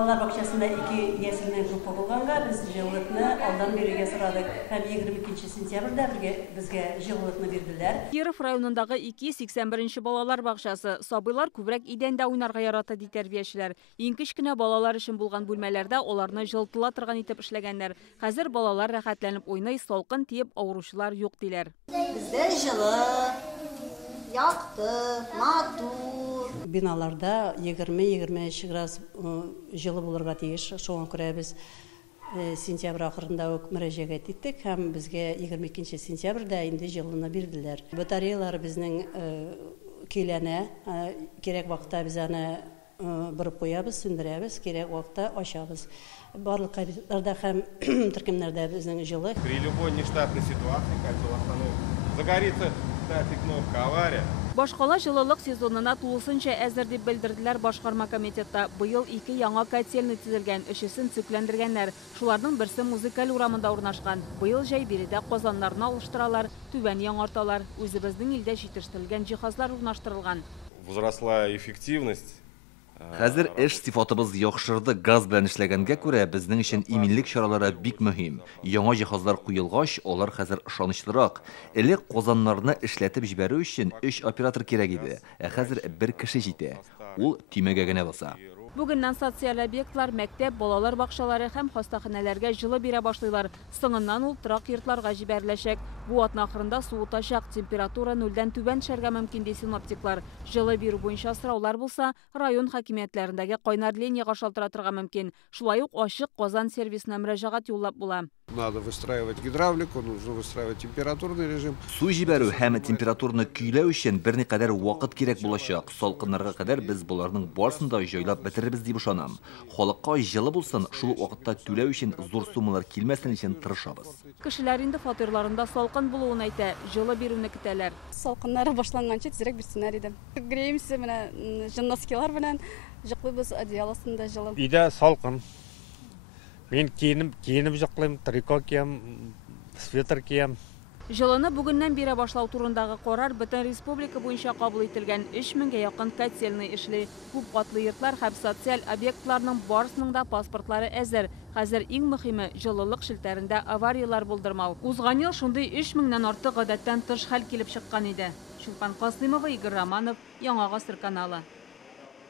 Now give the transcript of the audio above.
Балалар бакчасында 2 ясельный группа булганга, biz жылытны алдан берүүгө сурадык. Һәм 22 сентябрьдә безгә жылытны бирделәр. Киров районындагы 281 балалар бакчасы сабыйлар күбрәк идәндә уйнарга ярата ди тәрбиячеләр. Иң кечкенә балалар өчен булган бүлмәләрдә аларны жылтыла торган итеп эшләгәннәр. Хәзер балалар рәхәтләнеп уйный, салкын тиеп авыручылар юк диләр. Бездә жылы, якты, матур. Биналарда 20-23 градус жылы булырга тиеш. Шуңа күрә без сентябрь ахырында ук мөрәҗәгать иттек һәм безгә 22 сентябрьдә инде жылыны бирделәр. Батареялар безнең көйләнә, кирәк вакытта біз аны бұрып қоябыз, сүндірәбіз, керек вакытта ачабыз. Барлык кабинетларда һәм төркемнәрдә безнең жылы. При любой нештатной ситуации, котел остановит, загорится, кстати, кнопка авария. Башкала жылылык сезонына тулысынча әзер дип белдерделәр башкарма комитетта. Быел 2 яңа котельный төзелгән, өчесен цикләндергәннәр. Шуларның берсе музыкаль урамында урнашкан. Быел җәй биредә казаннарны алыштыралар, түбән яңарталар. Үзебезнең илдә җитештерелгән җиһазлар урнаштырылган. Возросла эффективность. Хәзер эш сыйфатыбыз яхшырды. Газ белән эшләгәнгә күрә безнең өчен иминлек чаралары бик мөһим. Яңа җиһазлар куелгач, алар хәзер ышанычлырак. Элек казаннарны эшләтеп җибәрү өчен 3 оператор кирәк иде. Хәзер 1 кеше җитә. Ул төймәгә генә баса. Бүгеннән социаль объектлар, мәктәп, балалар бакчалары һәм хастаханәләргә жылы бирә башлыйлар. Соңыннан ул торак йортларга җибәреләчәк. Бу атна ахырында суытачак, температура 0-дән түбән төшәргә мөмкин ди синоптиклар. Жылы бирү буенча сораулар булса, район хакимиятләрендәге кайнар линияга шалтыратырга мөмкин. Шулай ук ачык Казан сервисына мөрәҗәгать юллап була. Надо выстраивать гидравлику, нужно выстраивать температурный режим. Су җибәрү һәм температураны көйләү өчен берникадәр вакыт кирәк булачак. Салкыннарга кадәр без буларның барысын да җайлап бетерербез дип ышанам. Халыкка җылы булсын, шул вакытта түләү өчен зур суммалар килмәсен өчен тырышабыз. Кешеләр инде фатирларында салкын булуын әйтә, жылы бирүне көтәләр. Салкыннар башланганчы тизрәк бирсеннәр иде. Греемся менә җиннаскилар белән җыклыйбыз, одеял астында җылы. Өйдә салкын. Мен киенеп җыклыйм, трико киям, свитер киям. Жылыны бүгеннән бирә башлау турындагы карар бөтен республика буенча кабул ителгән. 3000-гә якын котельный эшли. Күп катлы йортлар һәм социаль объектларның барысының да паспортлары әзер. Хәзер иң мөһиме җылылык шелтәрендә авариялар булдырмау. Узган ел шундый 3000-нән артык гадәттән тыш хәл килеп чыккан иде. Шулпан Касыймова, Игорь Романов, Яңа гасыр каналы.